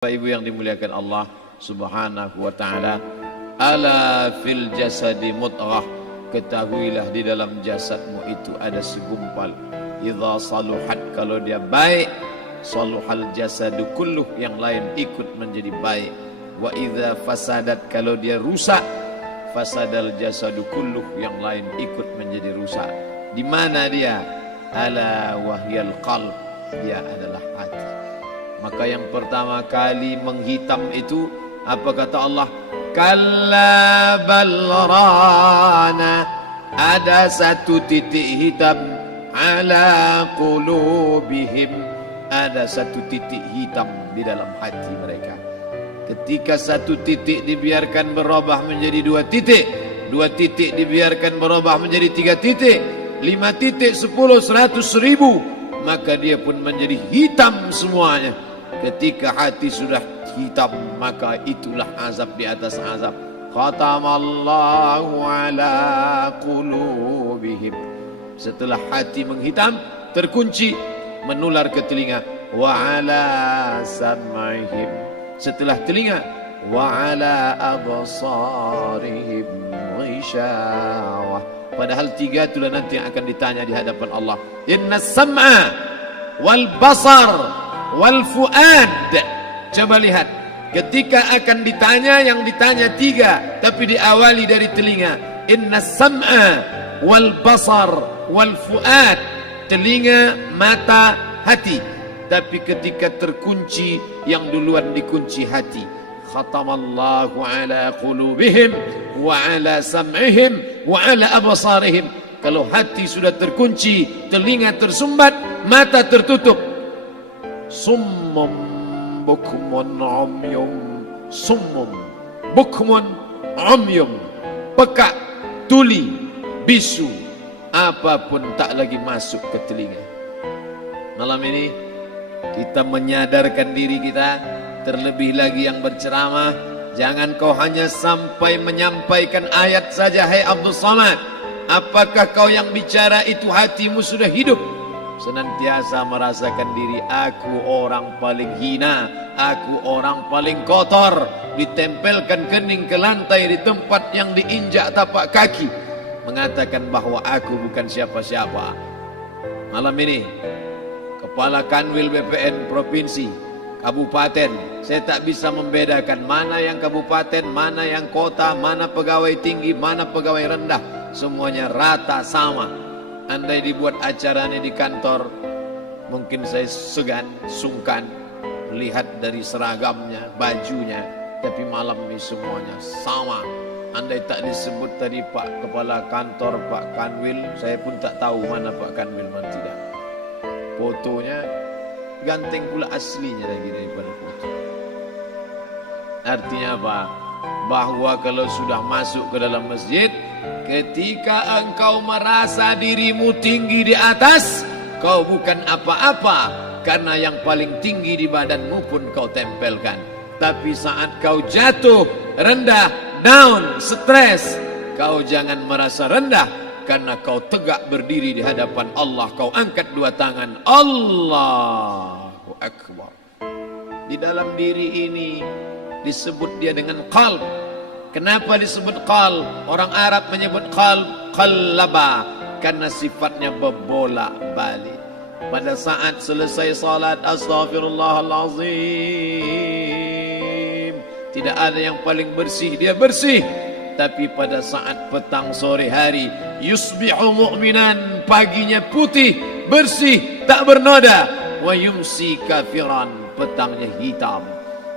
Bapak Ibu yang dimuliakan Allah Subhanahu wa taala, ala fil jasadi mudghah, ketahuilah di dalam jasadmu itu ada segumpal. Idza saluhat, kalau dia baik, saluhal jasadu kulluh, yang lain ikut menjadi baik. Wa idza fasadat, kalau dia rusak, fasadal jasadu kulluh, yang lain ikut menjadi rusak. Di mana dia? Ala wahyal qalb, dia adalah hati. Maka yang pertama kali menghitam itu apa kata Allah? Kalla balrana, ada satu titik hitam. Ala qulubihim, ada satu titik hitam di dalam hati mereka. Ketika satu titik dibiarkan berubah menjadi dua titik, dua titik dibiarkan berubah menjadi tiga titik, 5 titik, 10, 100, 1000, maka dia pun menjadi hitam semuanya. Ketika hati sudah hitam, maka itulah azab di atas azab. Khatamallahu ala qulubihim. Setelah hati menghitam, terkunci, menular ke telinga. Wa ala sam'ihim. Setelah telinga, wa ala absarihim ghishawah. Padahal 3 itulah nanti yang akan ditanya di hadapan Allah. Inna sam'a wal basar wal fuad. Coba lihat, ketika akan ditanya, yang ditanya 3, tapi diawali dari telinga. Inna sam'a wal basar wal fuad, telinga, mata, hati. Tapi ketika terkunci, yang duluan dikunci hati. Khatamallahu ala qulubihim wa ala sam'ihim wa ala absarihim. Kalau hati sudah terkunci, telinga tersumbat, mata tertutup. Summum bukmun umyum, summum bukmun umyum, peka, tuli, bisu, apapun tak lagi masuk ke telinga. Malam ini kita menyadarkan diri kita, terlebih lagi yang berceramah, jangan kau hanya sampai menyampaikan ayat saja. Hai Abdul Samad, apakah kau yang bicara itu hatimu sudah hidup? Senantiasa merasakan diri, aku orang paling hina, aku orang paling kotor, ditempelkan kening ke lantai di tempat yang diinjak tapak kaki, mengatakan bahwa aku bukan siapa-siapa. Malam ini Kepala Kanwil BPN Provinsi, Kabupaten, saya tak bisa membedakan mana yang kabupaten, mana yang kota, mana pegawai tinggi, mana pegawai rendah, semuanya rata sama. Andai dibuat acara ini di kantor, mungkin saya segan, sungkan melihat dari seragamnya, bajunya, tapi malam ini semuanya sama. Andai tak disebut tadi Pak Kepala Kantor, Pak Kanwil, saya pun tak tahu mana Pak Kanwil, mana tidak. Fotonya ganteng pula aslinya lagi daripada foto. Artinya apa? Bahwa kalau sudah masuk ke dalam masjid, ketika engkau merasa dirimu tinggi di atas, kau bukan apa-apa, karena yang paling tinggi di badanmu pun kau tempelkan. Tapi saat kau jatuh, rendah, down, stres, kau jangan merasa rendah, karena kau tegak berdiri di hadapan Allah. Kau angkat 2 tangan, Allahu Akbar. Di dalam diri ini disebut dia dengan qalb. Kenapa disebut qalb? Orang Arab menyebut qalb, qallaba, karena sifatnya berbolak-balik. Pada saat selesai salat, astaghfirullahalazim, tidak ada yang paling bersih, dia bersih. Tapi pada saat petang sore hari, yusbihu mu'minan, paginya putih, bersih, tak bernoda. Wa yumsi kafiran, petangnya hitam.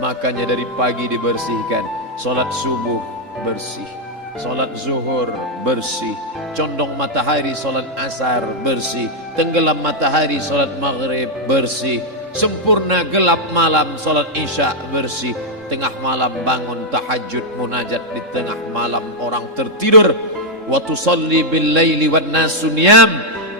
Makanya dari pagi dibersihkan. Salat subuh bersih, salat zuhur bersih, condong matahari salat asar bersih, tenggelam matahari salat maghrib bersih, sempurna gelap malam salat isya bersih, tengah malam bangun tahajud munajat, di tengah malam orang tertidur. Wa tusalli bil laili wan nasu niyam,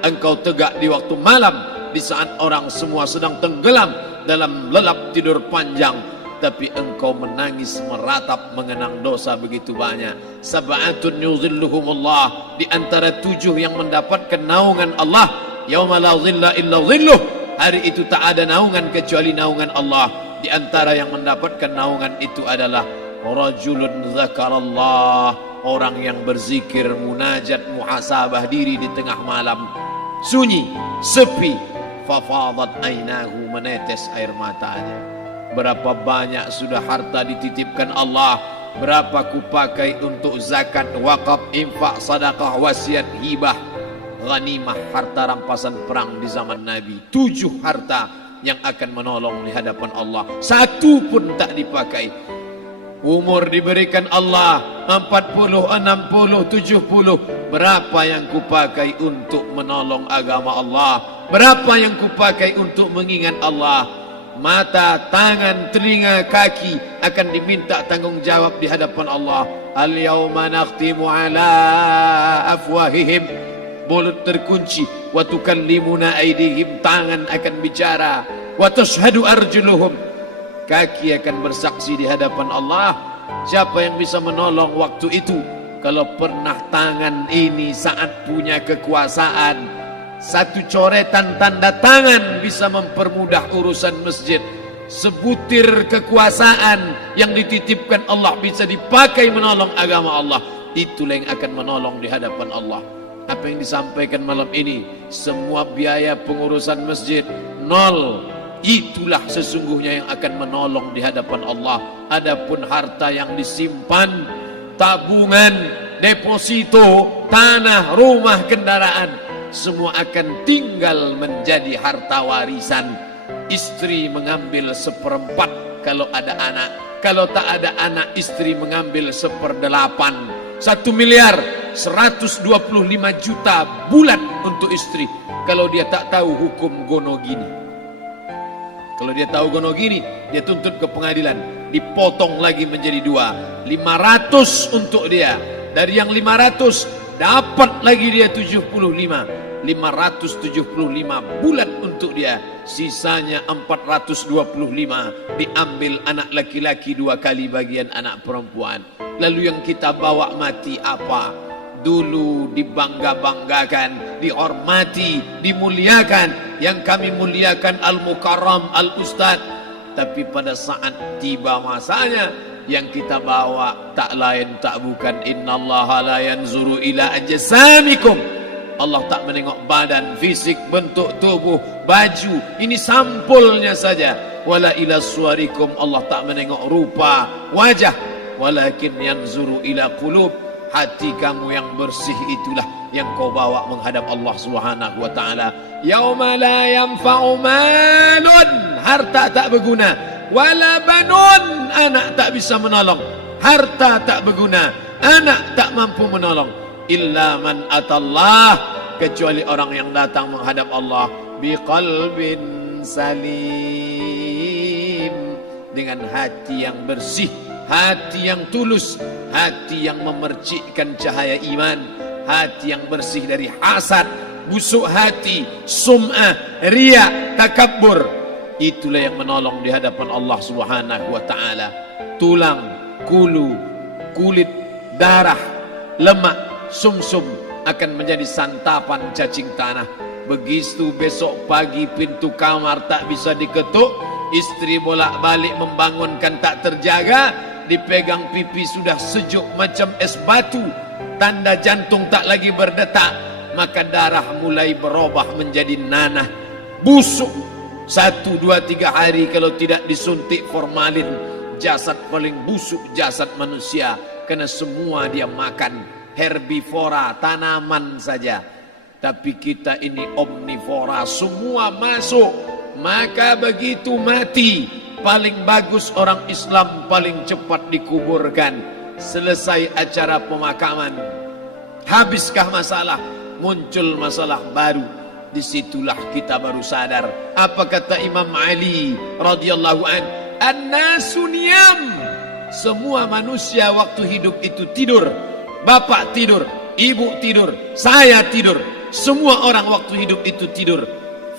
engkau tegak di waktu malam, di saat orang semua sedang tenggelam dalam lelap tidur panjang. Tapi engkau menangis meratap mengenang dosa begitu banyak. Sab'atun yuzilluhumullah, di antara 7 yang mendapatkan naungan Allah. Yauma la zilla illa zilluh, hari itu tak ada naungan kecuali naungan Allah. Di antara yang mendapatkan naungan itu adalah rajulun zakarallah, orang yang berzikir, munajat, muhasabah diri di tengah malam, sunyi, sepi, fafadat ainahu, menetes air matanya. Berapa banyak sudah harta dititipkan Allah, berapa kupakai untuk zakat, wakaf, infak, sedekah, wasiat, hibah, ghanimah, harta rampasan perang di zaman Nabi. 7 harta yang akan menolong di hadapan Allah, 1 pun tak dipakai. Umur diberikan Allah 40, 60, 70. Berapa yang kupakai untuk menolong agama Allah? Berapa yang kupakai untuk mengingat Allah? Mata, tangan, telinga, kaki akan diminta tanggung jawab di hadapan Allah. Al-yawma nakhtimu ala afwahihim, mulut terkunci, wa tukallimuna aydihim, tangan akan bicara, wa tashhadu arjuluhum, kaki akan bersaksi di hadapan Allah. Siapa yang bisa menolong waktu itu? Kalau pernah tangan ini saat punya kekuasaan, 1 coretan tanda tangan bisa mempermudah urusan masjid. Sebutir kekuasaan yang dititipkan Allah bisa dipakai menolong agama Allah. Itulah yang akan menolong di hadapan Allah. Apa yang disampaikan malam ini, semua biaya pengurusan masjid 0. Itulah sesungguhnya yang akan menolong di hadapan Allah. Adapun harta yang disimpan, tabungan, deposito, tanah, rumah, kendaraan, semua akan tinggal menjadi harta warisan. Istri mengambil 1/4 kalau ada anak, kalau tak ada anak istri mengambil 1/8. 1 miliar 125 juta bulan untuk istri, kalau dia tak tahu hukum gono gini. Kalau dia tahu gono gini, dia tuntut ke pengadilan, dipotong lagi menjadi 2, 500 untuk dia. Dari yang 500 dapat lagi dia 75, 575 bulan untuk dia. Sisanya 425 diambil anak laki-laki 2 kali bagian anak perempuan. Lalu yang kita bawa mati apa? Dulu dibangga-banggakan, dihormati, dimuliakan. Yang kami muliakan Al-Mukarram, Al-Ustad. Tapi pada saat tiba masanya, yang kita bawa tak lain tak bukan, innallaha la yanzuru ila ajsamikum. Allah tak menengok badan, fisik, bentuk tubuh, baju. Ini sampulnya saja. Wala ila suwarikum, Allah tak menengok rupa, wajah. Walakin yanzuru ila qulub. Hati kamu yang bersih itulah yang kau bawa menghadap Allah Subhanahu wa taala. Yauma la yanfa'u malun, harta tak berguna, wala banun, anak tak bisa menolong. Harta tak berguna, anak tak mampu menolong. Illa man atallah, kecuali orang yang datang menghadap Allah biqalbin salim, dengan hati yang bersih, hati yang tulus, hati yang memercikkan cahaya iman, hati yang bersih dari hasad, busuk hati, sum'ah, riya, takabbur. Itulah yang menolong di hadapan Allah Subhanahu wa taala. Tulang, kulu, kulit, darah, lemak, sumsum akan menjadi santapan cacing tanah. Begitu besok pagi pintu kamar tak bisa diketuk, istri bolak-balik membangunkan tak terjaga, dipegang pipi sudah sejuk macam es batu, tanda jantung tak lagi berdetak, maka darah mulai berubah menjadi nanah, busuk. 1, 2, 3 hari kalau tidak disuntik formalin, jasad paling busuk jasad manusia, karena semua dia makan herbivora, tanaman saja. Tapi kita ini omnivora, semua masuk. Maka begitu mati, paling bagus orang Islam paling cepat dikuburkan. Selesai acara pemakaman, habiskah masalah, muncul masalah baru. Disitulah kita baru sadar. Apa kata Imam Ali radhiyallahu an? An-nasu niyam. Semua manusia waktu hidup itu tidur. Bapak tidur, ibu tidur, saya tidur. Semua orang waktu hidup itu tidur.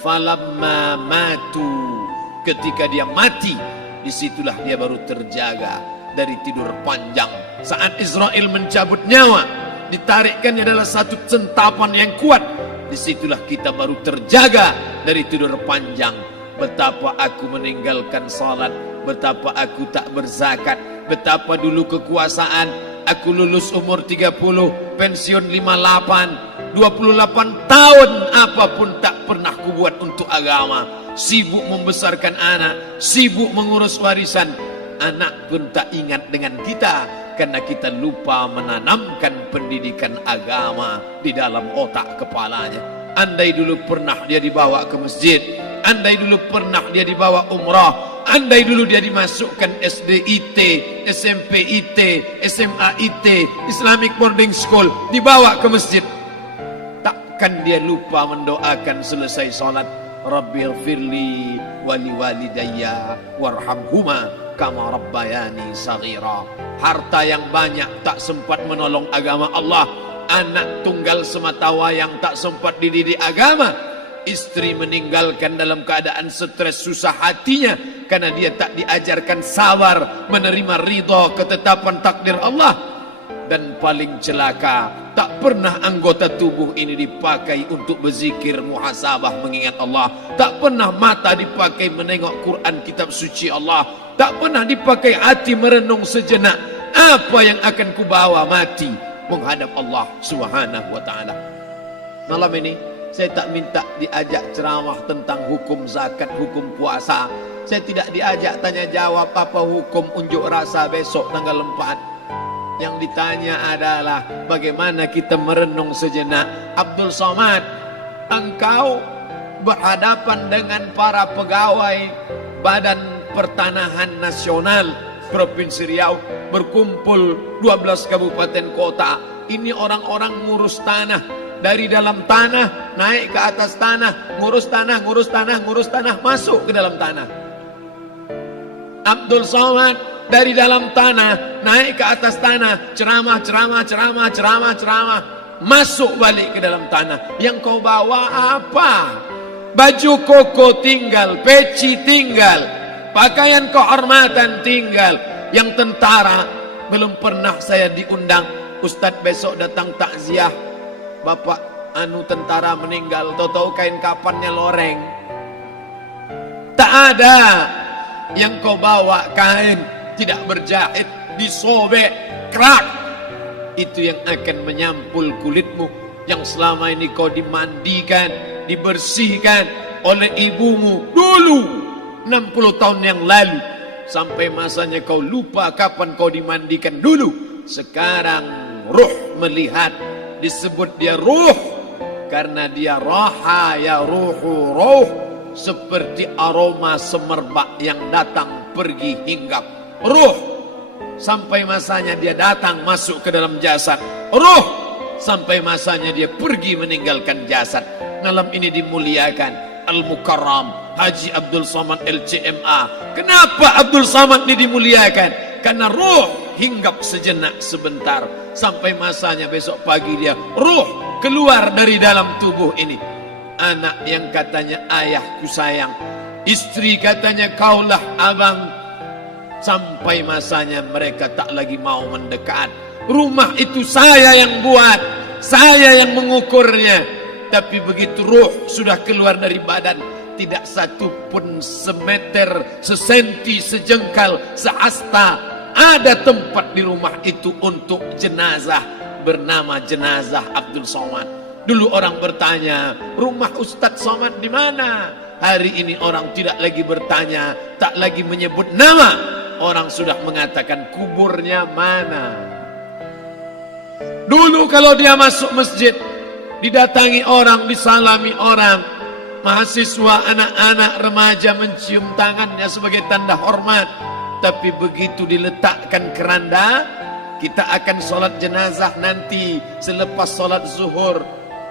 Falamma matu, ketika dia mati, disitulah dia baru terjaga dari tidur panjang. Saat Israel mencabut nyawa, ditarikkannya adalah satu centapan yang kuat. Disitulah kita baru terjaga dari tidur panjang. Betapa aku meninggalkan salat, betapa aku tak berzakat, betapa dulu kekuasaan, aku lulus umur 30, pensiun 58, 28 tahun apapun tak pernah kubuat untuk agama. Sibuk membesarkan anak, sibuk mengurus warisan. Anak pun tak ingat dengan kita karena kita lupa menanamkan pendidikan agama di dalam otak kepalanya. Andai dulu pernah dia dibawa ke masjid, andai dulu pernah dia dibawa umrah, andai dulu dia dimasukkan SD IT, SMP IT, SMA IT, Islamic Boarding School, dibawa ke masjid, takkan dia lupa mendoakan selesai salat, Rabbighfirli wali walidayya warhamhuma kama rabbayani saghira. Harta yang banyak tak sempat menolong agama Allah, anak tunggal semata wayang tak sempat dididik agama, istri meninggalkan dalam keadaan stres susah hatinya karena dia tak diajarkan sabar menerima ridha ketetapan takdir Allah. Dan paling celaka, tak pernah anggota tubuh ini dipakai untuk berzikir, muhasabah, mengingat Allah. Tak pernah mata dipakai menengok Quran, kitab suci Allah. Tak pernah dipakai hati merenung sejenak, apa yang akan kubawa mati menghadap Allah Subhanahu wa ta'ala. Malam ini saya tak minta diajak ceramah tentang hukum zakat, hukum puasa. Saya tidak diajak tanya jawab apa hukum unjuk rasa besok tanggal 4. Yang ditanya adalah bagaimana kita merenung sejenak. Abdul Somad, engkau berhadapan dengan para pegawai Badan Pertanahan Nasional Provinsi Riau, berkumpul 12 kabupaten kota. Ini orang-orang ngurus tanah, dari dalam tanah naik ke atas tanah, ngurus tanah, ngurus tanah, ngurus tanah, masuk ke dalam tanah. Abdul Somad dari dalam tanah naik ke atas tanah, ceramah, ceramah, ceramah, ceramah, ceramah, masuk balik ke dalam tanah. Yang kau bawa apa? Baju koko tinggal, peci tinggal, pakaian kehormatan tinggal. Yang tentara belum pernah saya diundang. Ustadz besok datang takziah, bapak anu tentara meninggal, tahu-tahu kain kapannya loreng. Tak ada. Yang kau bawa kain tidak berjahit, disobek, kerak. Itu yang akan menyampul kulitmu yang selama ini kau dimandikan, dibersihkan oleh ibumu dulu 60 tahun yang lalu. Sampai masanya kau lupa kapan kau dimandikan dulu. Sekarang ruh melihat, disebut dia ruh karena dia roha ya ruhu ruh, seperti aroma semerbak yang datang pergi hinggap. Ruh sampai masanya dia datang masuk ke dalam jasad, ruh sampai masanya dia pergi meninggalkan jasad. Malam ini dimuliakan Al-Mukarram Haji Abdul Somad LCMA. Kenapa Abdul Somad ini dimuliakan? Karena ruh hinggap sejenak sebentar, sampai masanya besok pagi dia ruh keluar dari dalam tubuh ini. Anak yang katanya ayahku sayang, istri katanya kaulah abang, sampai masanya mereka tak lagi mau mendekat. Rumah itu saya yang buat, saya yang mengukurnya. Tapi begitu ruh sudah keluar dari badan, tidak satu pun semeter, sesenti, sejengkal, seasta ada tempat di rumah itu untuk jenazah bernama jenazah Abdul Somad. Dulu orang bertanya, rumah Ustadz Somad di mana? Hari ini orang tidak lagi bertanya, tak lagi menyebut nama. Orang sudah mengatakan kuburnya mana. Dulu kalau dia masuk masjid, didatangi orang, disalami orang, mahasiswa, anak-anak, remaja mencium tangannya sebagai tanda hormat. Tapi begitu diletakkan keranda, kita akan sholat jenazah nanti selepas sholat zuhur.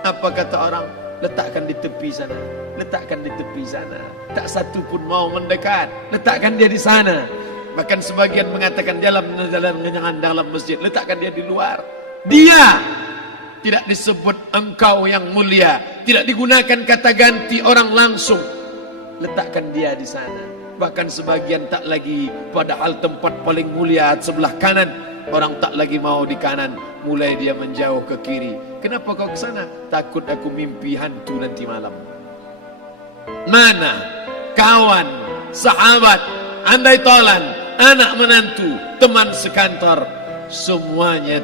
Apa kata orang? Letakkan di tepi sana, letakkan di tepi sana. Tak satu pun mau mendekat, letakkan dia di sana. Bahkan sebagian mengatakan dalam masjid, letakkan dia di luar. Dia tidak disebut engkau yang mulia, tidak digunakan kata ganti orang langsung. Letakkan dia di sana. Bahkan sebagian tak lagi, padahal tempat paling mulia sebelah kanan, orang tak lagi mau di kanan, mulai dia menjauh ke kiri. Kenapa kau ke sana? Takut aku mimpi hantu nanti malam. Mana kawan, sahabat andai tolan, anak menantu, teman sekantor, semuanya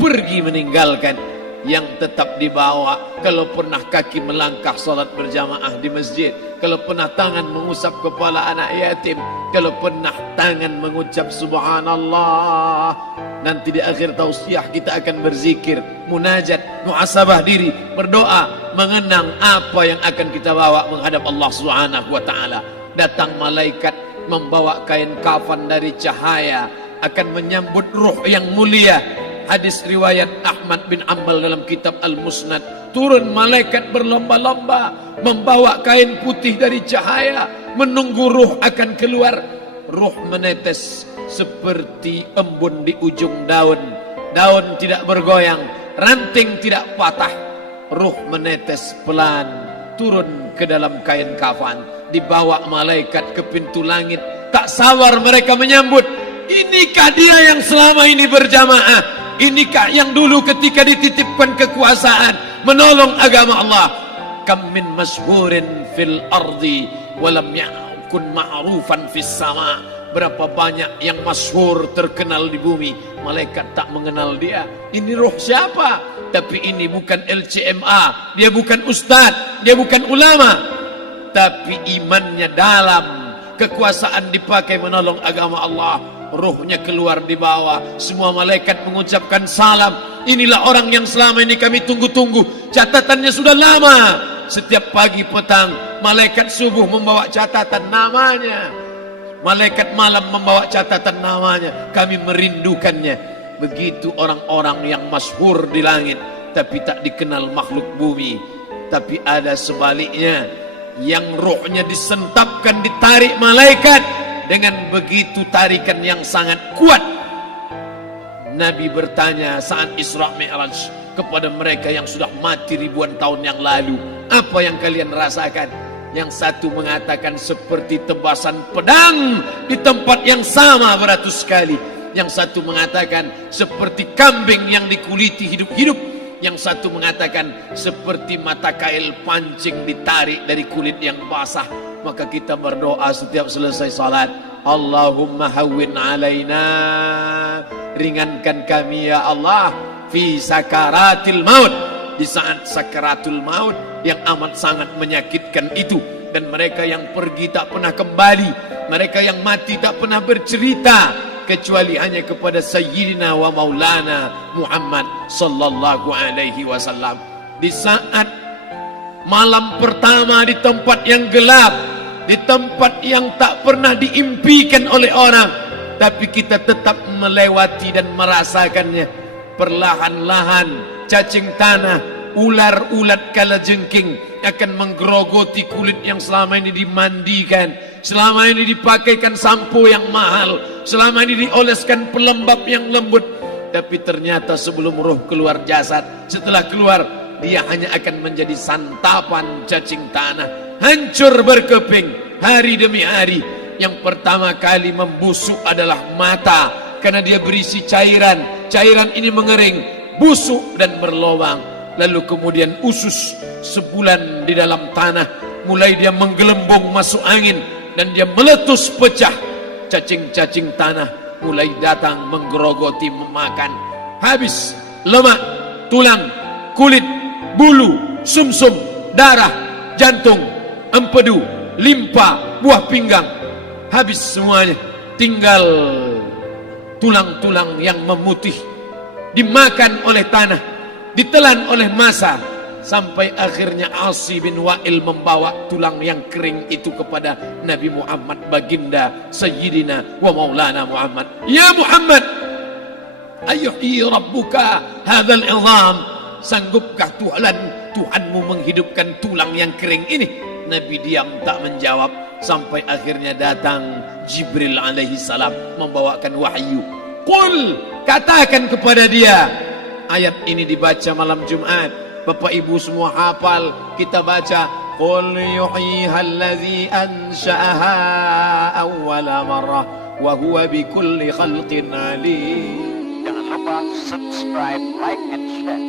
pergi meninggalkan. Yang tetap dibawa, kalau pernah kaki melangkah salat berjamaah di masjid, kalau pernah tangan mengusap kepala anak yatim, kalau pernah tangan mengucap subhanallah. Nanti di akhir tausiah kita akan berzikir, munajat, muhasabah diri, berdoa, mengenang apa yang akan kita bawa menghadap Allah Subhanahu wa taala. Datang malaikat membawa kain kafan dari cahaya, akan menyambut ruh yang mulia. Hadis riwayat Ahmad bin Ambal dalam kitab Al-Musnad, turun malaikat berlomba-lomba membawa kain putih dari cahaya, menunggu ruh akan keluar. Ruh menetes seperti embun di ujung daun. Daun tidak bergoyang, ranting tidak patah. Ruh menetes pelan turun ke dalam kain kafan, dibawa malaikat ke pintu langit. Tak sabar mereka menyambut. Inikah dia yang selama ini berjamaah? Inikah yang dulu ketika dititipkan kekuasaan menolong agama Allah? Kam min masyhurin fil ardi walam yakun ma'rufan fis sama. Berapa banyak yang masyhur terkenal di bumi, malaikat tak mengenal dia. Ini roh siapa? Tapi ini bukan LCMA, dia bukan ustaz, dia bukan ulama, tapi imannya dalam. Kekuasaan dipakai menolong agama Allah. Ruhnya keluar di bawah. Semua malaikat mengucapkan salam. Inilah orang yang selama ini kami tunggu-tunggu. Catatannya sudah lama. Setiap pagi petang malaikat subuh membawa catatan namanya, malaikat malam membawa catatan namanya. Kami merindukannya. Begitu orang-orang yang masyhur di langit tapi tak dikenal makhluk bumi. Tapi ada sebaliknya, yang rohnya disentapkan, ditarik malaikat dengan begitu tarikan yang sangat kuat. Nabi bertanya saat Isra Mi'raj kepada mereka yang sudah mati ribuan tahun yang lalu, apa yang kalian rasakan? Yang satu mengatakan seperti tebasan pedang di tempat yang sama beratus kali. Yang satu mengatakan seperti kambing yang dikuliti hidup-hidup. Yang satu mengatakan seperti mata kail pancing ditarik dari kulit yang basah. Maka kita berdoa setiap selesai salat, Allahumma hawwin alaina, ringankan kami ya Allah, fi sakaratil maut, di saat sakaratul maut yang amat sangat menyakitkan itu. Dan mereka yang pergi tak pernah kembali, mereka yang mati tak pernah bercerita kecuali hanya kepada Sayyidina wa Maulana Muhammad sallallahu alaihi wasallam. Di saat malam pertama di tempat yang gelap, di tempat yang tak pernah diimpikan oleh orang, tapi kita tetap melewati dan merasakannya. Perlahan-lahan cacing tanah, ular-ulat kalajengking akan menggerogoti kulit yang selama ini dimandikan, selama ini dipakaikan sampo yang mahal, selama ini dioleskan pelembab yang lembut. Tapi ternyata sebelum roh keluar jasad, setelah keluar dia hanya akan menjadi santapan cacing tanah. Hancur berkeping hari demi hari. Yang pertama kali membusuk adalah mata, karena dia berisi cairan. Cairan ini mengering, busuk dan berlubang. Lalu kemudian usus sebulan di dalam tanah. Mulai dia menggelembung masuk angin dan dia meletus pecah. Cacing-cacing tanah mulai datang menggerogoti, memakan. Habis lemak, tulang, kulit, bulu, sumsum, darah, jantung, empedu, limpa, buah pinggang. Habis semuanya, tinggal tulang-tulang yang memutih, dimakan oleh tanah, ditelan oleh massa, sampai akhirnya Asi bin Wa'il membawa tulang yang kering itu kepada Nabi Muhammad, baginda Sayyidina wa Maulana Muhammad. Ya Muhammad, ayuhi rabbuka hadzal izam, sanggupkah Tuhanmu menghidupkan tulang yang kering ini? Nabi diam tak menjawab, sampai akhirnya datang Jibril alaihi salam membawakan wahyu. Qul, katakan kepada dia. Ayat ini dibaca malam Jumat. Bapak Ibu semua hafal, kita baca Qul yuhyiha allazi ansha'aha awwala marrah wa huwa bikulli khalqin alim. Jangan lupa subscribe, like and share.